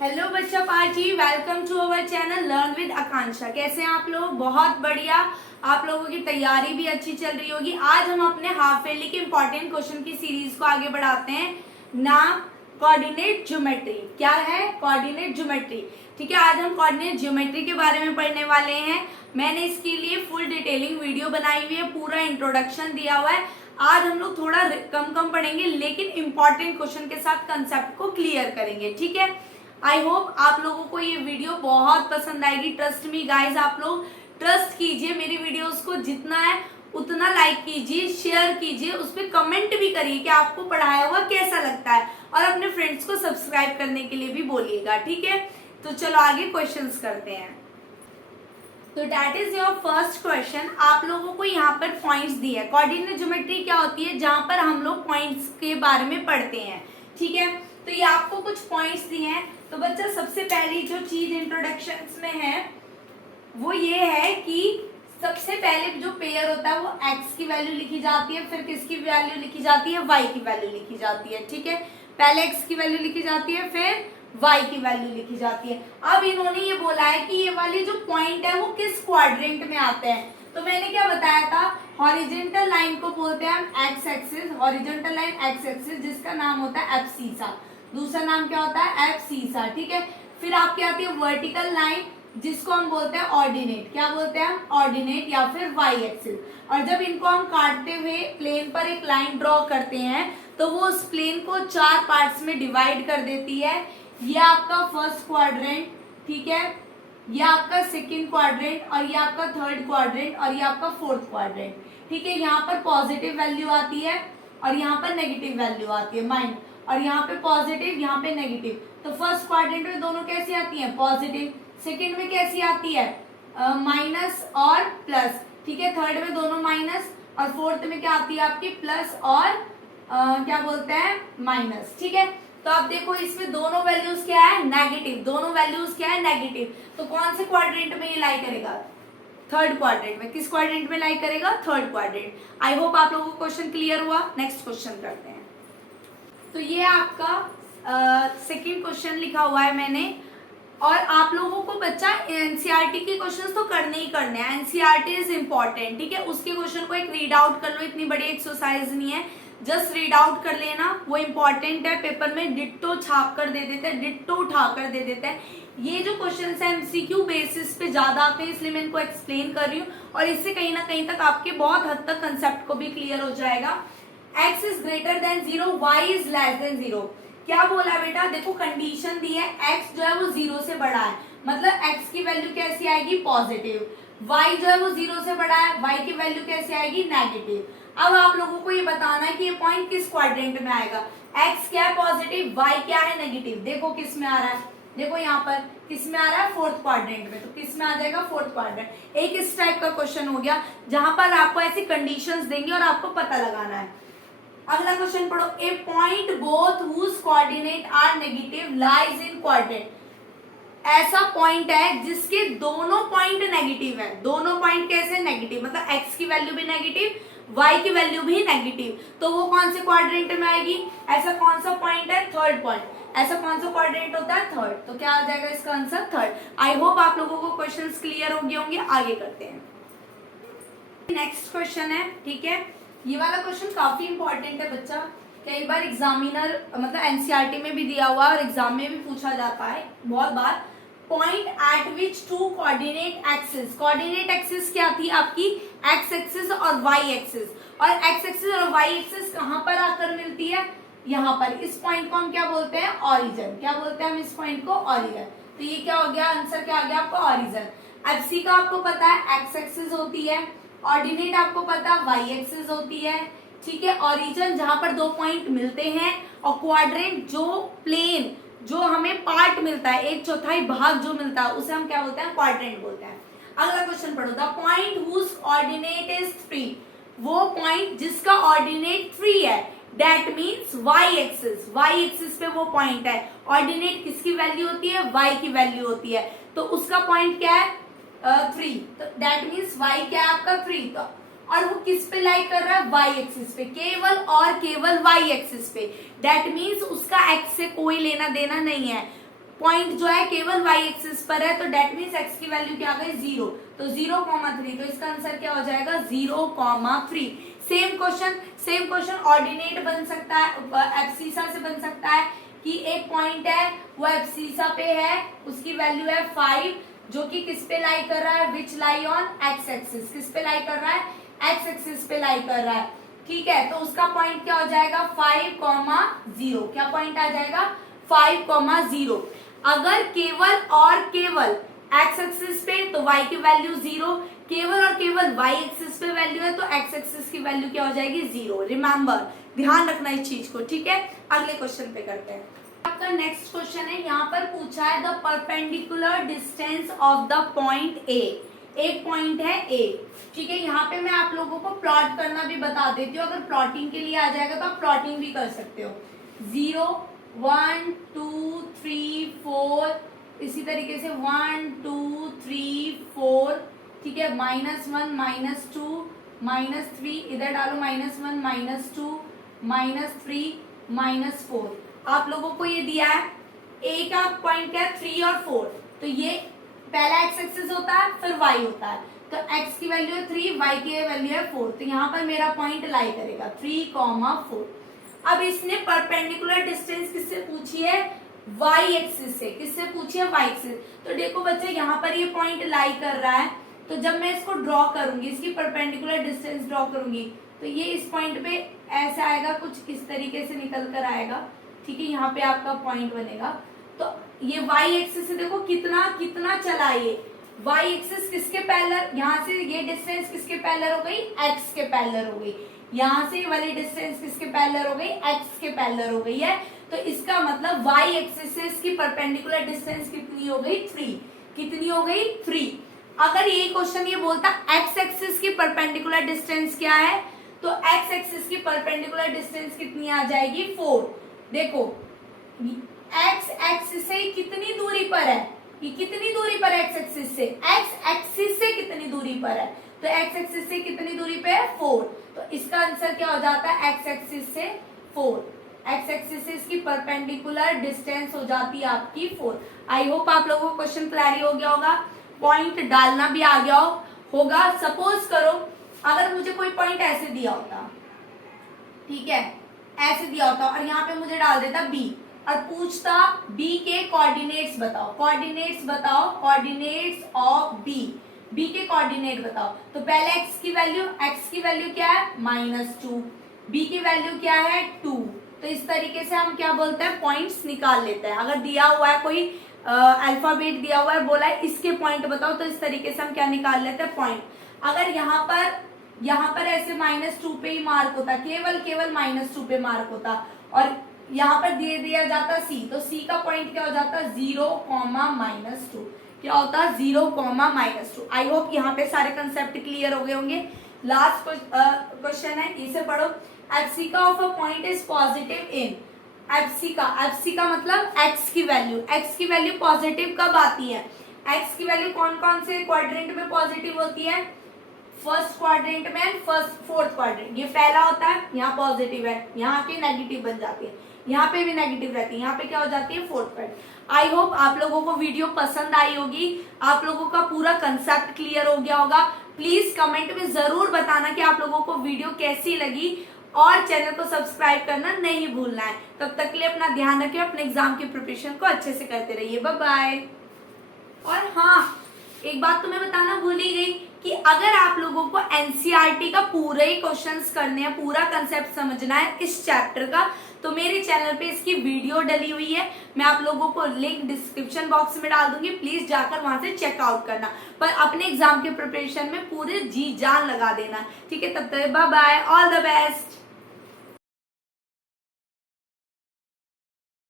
Hello बच्चा party, welcome to our channel learn with Akanksha. कैसे हैं आप लोग? बहुत बढ़िया। आप लोगों की तैयारी भी अच्छी चल रही होगी। आज हम अपने हाफ ईयरली के इंपॉर्टेंट क्वेश्चन की सीरीज को आगे बढ़ाते हैं। नाम कोऑर्डिनेट ज्योमेट्री। क्या है? Coordinate geometry. ठीक है, आज हम कोऑर्डिनेट ज्योमेट्री के बारे में पढ़ने वाले हैं। मैंने इसके लिए फुल डिटेलिंग वीडियो बनाई हुई है, पूरा इंट्रोडक्शन दिया हुआ है। आज हम लोग थोड़ा कम पढ़ेंगे, लेकिन इंपॉर्टेंट क्वेश्चन के साथ कंसेप्ट को क्लियर करेंगे। ठीक है, आई होप आप लोगों को ये वीडियो बहुत पसंद आएगी। ट्रस्ट मी गाइज, आप लोग ट्रस्ट कीजिए मेरी वीडियोस को, जितना है उतना लाइक कीजिए, शेयर कीजिए, उस पर कमेंट भी करिए कि आपको पढ़ाया हुआ कैसा लगता है, और अपने फ्रेंड्स को सब्सक्राइब करने के लिए भी बोलिएगा। ठीक है, तो चलो आगे क्वेश्चंस करते हैं। तो that is your first question. आप लोगों को यहाँ पर पॉइंट्स दिए हैं। कोऑर्डिनेट ज्योमेट्री क्या होती है? जहां पर हम लोग पॉइंट्स के बारे में पढ़ते हैं। ठीक है, तो ये आपको कुछ पॉइंट्स दिए हैं। तो बच्चा सबसे पहली जो चीज इंट्रोडक्शन में है वो ये है कि सबसे पहले जो पेयर होता है वो x की वैल्यू लिखी जाती है, फिर किसकी वैल्यू लिखी जाती है? y की वैल्यू लिखी जाती है। ठीक है, पहले x की वैल्यू लिखी जाती है, फिर y की वैल्यू लिखी जाती है। अब इन्होंने ये बोला है कि ये वाली जो पॉइंट है वो किस क्वाड्रेंट में आते हैं। तो मैंने क्या बताया था? हॉरिजॉन्टल लाइन को बोलते हैं हम x axis, horizontal line x axis, जिसका नाम होता है एब्सिसा। दूसरा नाम क्या होता है? एब्सिसा। ठीक है, फिर आपकी आती है वर्टिकल लाइन, जिसको हम बोलते हैं ऑर्डिनेट। क्या बोलते हैं हम? ऑर्डिनेट, या फिर वाई एक्सिस। और जब इनको हम काटते हुए प्लेन पर एक लाइन ड्रॉ करते हैं तो वो उस प्लेन को 4 पार्ट्स में डिवाइड कर देती है। ये आपका फर्स्ट क्वाड्रेंट, ठीक है, ये आपका सेकंड क्वाड्रेंट, और ये आपका थर्ड क्वाड्रेंट, और ये आपका फोर्थ क्वाड्रेंट। ठीक है, यहाँ पर पॉजिटिव वैल्यू आती है और यहाँ पर नेगेटिव वैल्यू आती है, माइनस, और यहाँ पे पॉजिटिव, यहाँ पे नेगेटिव। तो फर्स्ट क्वाड्रेंट में दोनों कैसी आती हैं? पॉजिटिव। सेकंड में कैसी आती है? माइनस और प्लस। ठीक है, थर्ड में दोनों माइनस, और फोर्थ में क्या आती है आपकी? प्लस और क्या बोलते हैं? माइनस। ठीक है, तो आप देखो इसमें दोनों वैल्यूज क्या है? नेगेटिव। दोनों वैल्यूज क्या है? नेगेटिव। तो कौन से क्वाड्रेंट में ये लाई करेगा? थर्ड क्वाड्रेंट में। किस क्वाड्रेंट में लाई करेगा? Third quadrant. आई होप आप लोगों को क्वेश्चन क्लियर हुआ। नेक्स्ट क्वेश्चन करते हैं। तो ये आपका सेकंड क्वेश्चन लिखा हुआ है मैंने, और आप लोगों को बच्चा एनसीईआरटी के क्वेश्चंस तो करने ही करने हैं। NCERT is important. ठीक है, उसके क्वेश्चन को एक रीड आउट कर लो, इतनी बड़ी एक्सरसाइज नहीं है, जस्ट रीड आउट कर लेना, वो इम्पोर्टेंट है। पेपर में डिट्टो छाप कर दे देते हैं, डिट्टो उठा कर दे देते हैं। ये जो क्वेश्चन है एमसीक्यू बेसिस पे ज्यादा आते हैं, इसलिए मैं इनको एक्सप्लेन कर रही हूँ, और इससे कहीं ना कहीं तक आपके बहुत हद तक कंसेप्ट को भी क्लियर हो जाएगा। x is greater than 0, y is less than 0। क्या बोला बेटा? देखो कंडीशन दी है, x जो है वो 0 से बड़ा है, मतलब x की वैल्यू कैसी आएगी? पॉजिटिव। y जो है वो 0 से बड़ा है, y की वैल्यू कैसी आएगी? नेगेटिव। अब आप लोगों को ये बताना है कि ये पॉइंट किस क्वाड्रेंट में आएगा। x क्या है? पॉजिटिव, y क्या है? नेगेटिव। देखो किस में आ रहा है, देखो यहाँ पर किस में आ रहा है? फोर्थ क्वाड्रेंट में। तो किस में आ जाएगा? Fourth quadrant. एक इस टाइप का क्वेश्चन हो गया जहां पर आपको ऐसी कंडीशंस देंगे और आपको पता लगाना है। अगला क्वेश्चन पढ़ो। A point both whose coordinate are negative lies in quadrant. ऐसा पॉइंट है जिसके दोनों पॉइंट नेगेटिव है। दोनों पॉइंट कैसे? नेगेटिव, मतलब x की वैल्यू भी नेगेटिव, y की वैल्यू भी नेगेटिव। तो वो कौन से क्वाड्रेंट में आएगी? ऐसा कौन सा पॉइंट है? Third point. ऐसा कौन सा क्वाड्रेंट होता है? थर्ड। तो क्या आ जाएगा इसका आंसर? थर्ड। आई होप आप लोगों को क्वेश्चंस क्लियर हो गए होंगे। आगे करते हैं। नेक्स्ट क्वेश्चन है, ठीक है, ये वाला क्वेश्चन काफी इंपॉर्टेंट है बच्चा। कई बार एग्जामिनर मतलब एनसीईआरटी में भी दिया हुआ है और एग्जाम में भी पूछा जाता है बहुत बार। Point at which two coordinate axis. Coordinate axis क्या थी आपकी? एक्स एक्सिस और वाई एक्सिस। और एक्स एक्सिस और वाई एक्सिस कहां पर आकर मिलती है? यहाँ पर। इस पॉइंट को हम क्या बोलते हैं? ऑरिजन। क्या बोलते हैं हम इस पॉइंट को? ऑरिजन। तो ये क्या हो गया? आंसर क्या आ गया आपका? ऑरिजन। एफसी का आपको पता है एक्स एक्सिस होती है, ऑर्डिनेट आपको पता वाई एक्सिस होती है। ठीक है, ऑरिजन जहां पर दो पॉइंट मिलते हैं, और क्वाड्रेंट जो प्लेन जो हमें पार्ट मिलता है, एक चौथाई भाग जो मिलता है, उसे हम क्या बोलते हैं? क्वाड्रेंट बोलते हैं। अगला क्वेश्चन पढ़ो। The point whose ordinate is 3। वो पॉइंट जिसका ऑर्डिनेट 3 है, that means Y axis. Y axis पे वो पॉइंट है। ऑर्डिनेट किसकी वैल्यू होती है? वाई की वैल्यू होती है। तो उसका पॉइंट क्या है? 3। तो दैट मीन्स y क्या है आपका? 3। तो और वो किस पे लाई कर रहा है? y एक्सिस पे, केवल और केवल y एक्सिस पे। दैट मीन्स उसका x से कोई लेना देना नहीं है। पॉइंट जो है केवल y एक्सिस पर है, तो डेट मीन्स x की वैल्यू क्या आ गई 0, तो 0,3, तो इसका आंसर क्या हो जाएगा 0,3। सेम क्वेश्चन ऑर्डिनेट बन सकता है, एब्सिसा से बन सकता है कि एक पॉइंट है वो एब्सिसा पे है, उसकी वैल्यू है 5, जो कि किस पे लाई कर रहा है, विच लाई ऑन एक्स एक्सिस, किस पे लाई कर रहा है, एक्स एक्सिस पे लाई कर रहा है, ठीक है। तो उसका पॉइंट क्या हो जाएगा 5,0, क्या पॉइंट आ जाएगा 5,0। अगर केवल और केवल एक्स एक्सिस पे तो y की वैल्यू 0, केवल और केवल y एक्सिस पे वैल्यू है तो x एक्सिस की वैल्यू क्या हो जाएगी 0। रिमेंबर, ध्यान रखना इस चीज को, ठीक है। अगले क्वेश्चन पे करते हैं। आपका नेक्स्ट क्वेश्चन है, यहाँ पर पूछा है the perpendicular distance of the point A. एक पॉइंट है ए, ठीक है। यहाँ पे मैं आप लोगों को प्लॉट करना भी बता देती हूँ, अगर प्लॉटिंग के लिए आ जाएगा तो आप प्लॉटिंग भी कर सकते हो। 0, 1, 2, 3, 4, इसी तरीके से 1, 2, 3, 4, ठीक है। -1, -2, -3, इधर डालो -1, -2, -3, -4। आप लोगों को ये दिया है ए का पॉइंट क्या है 3 और 4, तो ये पहला एक्स एक्सिस होता है फिर वाई होता है, तो एक्स की वैल्यू है 3, वाई की वैल्यू है 4, तो यहाँ पर मेरा पॉइंट लाई करेगा 3,4। अब इसने परपेंडिकुलर डिस्टेंस किससे पूछी है, वाई एक्सिस से। किससे पूछी है, वाई एक्सिस। तो देखो बच्चे यहाँ पर ये पॉइंट लाई कर रहा है, तो जब मैं इसको ड्रॉ करूंगी, इसकी परपेंडिकुलर डिस्टेंस ड्रॉ करूंगी, तो ये इस पॉइंट पे ऐसा आएगा, कुछ इस तरीके से निकल कर आएगा, ठीक है। यहाँ पे आपका पॉइंट बनेगा, तो ये वाई एक्सिस से देखो कितना कितना चला, ये वाई एक्सिस किसके पैरेलल, यहाँ से ये डिस्टेंस किसके पैरेलल हो गई, एक्स के पैरेलल हो गई। यहाँ से वाली डिस्टेंस किसके पैरेलल हो गई, एक्स के पैरेलल हो गई है। तो इसका मतलब वाई एक्सिस से इसकी परपेंडिकुलर डिस्टेंस कितनी हो गई 3, कितनी हो गई 3। अगर ये क्वेश्चन ये बोलता एक्स एक्सिस की परपेंडिकुलर डिस्टेंस क्या है, तो एक्स एक्सिस की परपेंडिकुलर डिस्टेंस कितनी आ जाएगी 4। देखो एक्स एक्सिस से कितनी दूरी पर है, ये कितनी दूरी पर है एक्स एक्सिस से, एक्स एक्सिस से कितनी दूरी पर है, तो एक्स एक्सिस से कितनी दूरी पे है 4, तो इसका आंसर क्या हो जाता है एक्स एक्सिस से 4। एक्स एक्सिस से इसकी परपेंडिकुलर डिस्टेंस हो जाती है आपकी 4। आई होप आप लोगों को क्वेश्चन क्लियर हो गया होगा, पॉइंट डालना भी आ गया होगा। सपोज करो अगर मुझे कोई पॉइंट ऐसे दिया होता, ठीक है, ऐसे दिया होता और यहाँ पे मुझे डाल देता बी और पूछता बी के कोऑर्डिनेट्स बताओ, कोऑर्डिनेट्स बताओ, कोऑर्डिनेट्स ऑफ बी के कोऑर्डिनेट बताओ, तो पहले एक्स की वैल्यू क्या है -2, बी की वैल्यू क्या है 2, तो इस तरीके से हम क्या बोलते हैं पॉइंट्स निकाल लेते हैं। अगर दिया हुआ है कोई अल्फाबेट दिया हुआ है, बोला है इसके पॉइंट बताओ, तो इस तरीके से हम क्या निकाल लेते हैं पॉइंट। अगर यहाँ पर ऐसे -2 पे ही मार्क होता, केवल -2 पे मार्क होता और यहाँ पर दे दिया जाता सी, तो सी का पॉइंट क्या हो जाता 0,-2, क्या होता 0,-2। आई होप यहाँ पे सारे कंसेप्ट क्लियर हो गए होंगे। लास्ट क्वेश्चन है, इसे पढ़ो। Abscissa of a point is positive in, abscissa मतलब एक्स की वैल्यू पॉजिटिव कब आती है, एक्स की वैल्यू कौन कौन से क्वाड्रेंट में पॉजिटिव होती है, फर्स्ट क्वाड्रेंट में एंड फोर्थ क्वाड्रेंट। ये पहला होता है, यहाँ पॉजिटिव है, यहाँ पे नेगेटिव बन जाती है, यहाँ पे भी नेगेटिव रहती है, यहाँ पे क्या हो जाती है फोर्थ क्वाड्रेंट। आई होप आप लोगों को वीडियो पसंद आई होगी, आप लोगों का पूरा कंसेप्ट क्लियर हो गया होगा। प्लीज कमेंट में जरूर बताना कि आप लोगों को वीडियो कैसी लगी और चैनल को सब्सक्राइब करना नहीं भूलना है। तब तक के लिए अपना ध्यान रखिए, अपने एग्जाम की प्रिपरेशन को अच्छे से करते रहिए। Bye bye. और हाँ, एक बात तो मैं बताना भूल ही गई कि अगर आप लोगों को एनसीईआरटी का पूरे ही क्वेश्चंस करने हैं, पूरा कंसेप्ट समझना है इस चैप्टर का, तो मेरे चैनल पे इसकी वीडियो डली हुई है, मैं आप लोगों को लिंक डिस्क्रिप्शन बॉक्स में डाल दूंगी, प्लीज जाकर वहां से चेकआउट करना। पर अपने एग्जाम के प्रिपरेशन में पूरे जी जान लगा देना, ठीक है। तब तक bye bye, all the best.